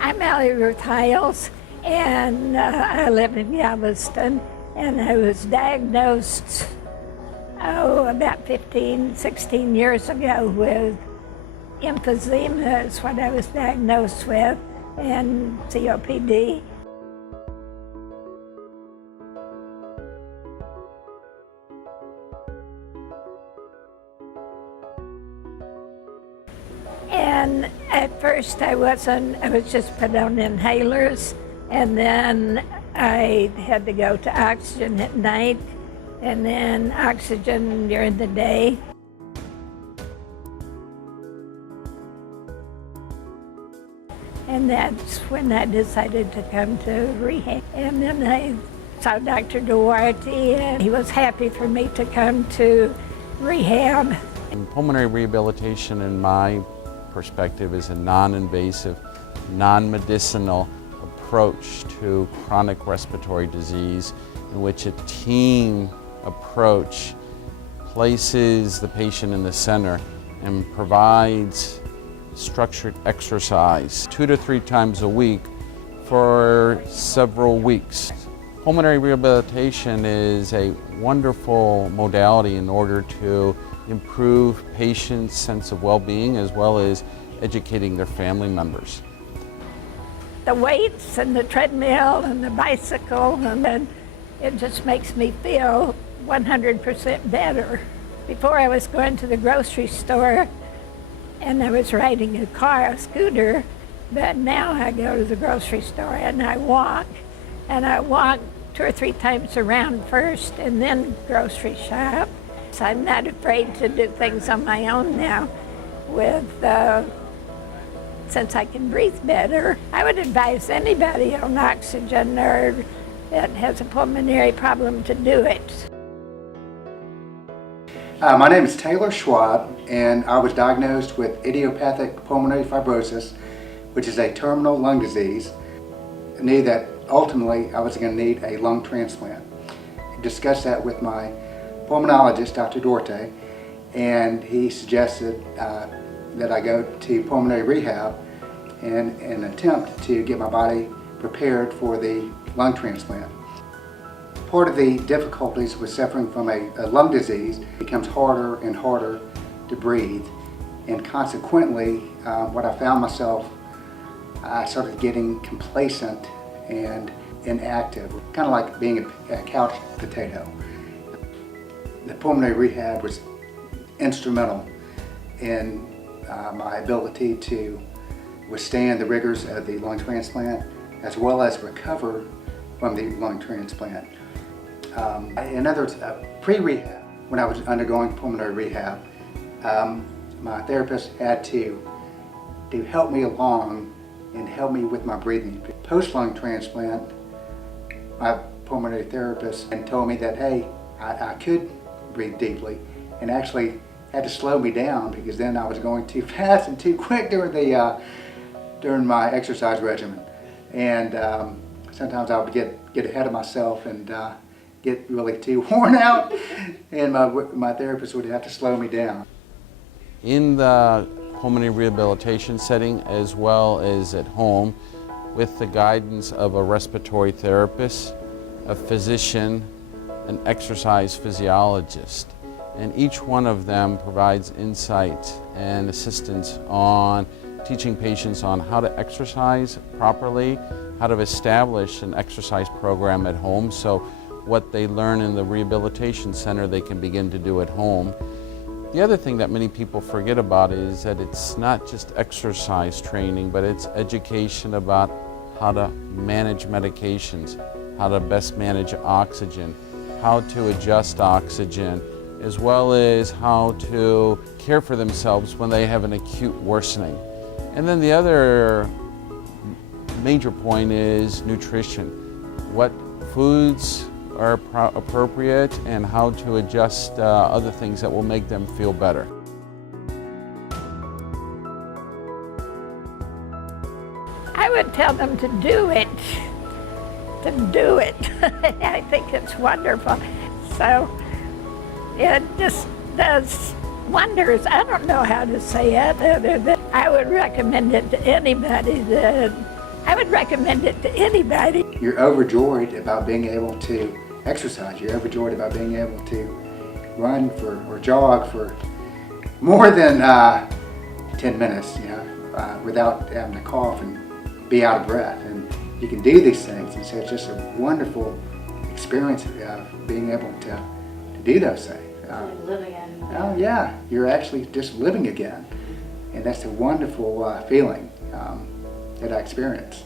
I'm Allie Ruth Hiles, and I live in Galveston, and I was diagnosed, about 15, 16 years ago with emphysema is what I was diagnosed with, and COPD. And at first I was just put on inhalers, and then I had to go to oxygen at night, and then oxygen during the day. And that's when I decided to come to rehab. And then I saw Dr. Duarte, and he was happy for me to come to rehab. Pulmonary rehabilitation, in my perspective, is a non-invasive, non-medicinal approach to chronic respiratory disease, in which a team approach places the patient in the center and provides structured exercise 2 to 3 times a week for several weeks. Pulmonary rehabilitation is a wonderful modality in order to improve patients' sense of well-being, as well as educating their family members. The weights and the treadmill and the bicycle, and then it just makes me feel 100% better. Before I was going to the grocery store and I was riding a scooter, but now I go to the grocery store and I walk 2 or 3 times around first and then grocery shop. So I'm not afraid to do things on my own now since I can breathe better. I would advise anybody on oxygen or that has a pulmonary problem to do it. My name is Taylor Schwab, and I was diagnosed with idiopathic pulmonary fibrosis, which is a terminal lung disease. I knew that ultimately I was going to need a lung transplant. I discussed that with my pulmonologist, Dr. Duarte, and he suggested that I go to pulmonary rehab in an attempt to get my body prepared for the lung transplant. Part of the difficulties with suffering from a lung disease, it becomes harder and harder to breathe, and consequently what I found myself, I started getting complacent and inactive, kind of like being a couch potato. The pulmonary rehab was instrumental in my ability to withstand the rigors of the lung transplant, as well as recover from the lung transplant. In other words, pre-rehab, when I was undergoing pulmonary rehab, my therapist had to help me along and help me with my breathing. Post-lung transplant, my pulmonary therapist told me that, hey, I could breathe deeply, and actually had to slow me down because then I was going too fast and too quick during my exercise regimen. And sometimes I would get ahead of myself and get really too worn out, and my therapist would have to slow me down. In the pulmonary rehabilitation setting, as well as at home, with the guidance of a respiratory therapist, a physician, an exercise physiologist, and each one of them provides insight and assistance on teaching patients on how to exercise properly, how to establish an exercise program at home, so what they learn in the rehabilitation center they can begin to do at home. The other thing that many people forget about is that it's not just exercise training, but it's education about how to manage medications, how to best manage oxygen, how to adjust oxygen, as well as how to care for themselves when they have an acute worsening. And then the other major point is nutrition. What foods are appropriate and how to adjust other things that will make them feel better. I would tell them to do it. I think it's wonderful. So it just does wonders. I don't know how to say it other than I would recommend it to anybody that I would recommend it to anybody. You're overjoyed about being able to exercise. You're overjoyed about being able to run for or jog for more than 10 minutes, without having to cough and be out of breath. And you can do these things, and so it's just a wonderful experience of being able to do those things. Live again. Oh yeah, you're actually just living again, and that's a wonderful feeling that I experienced.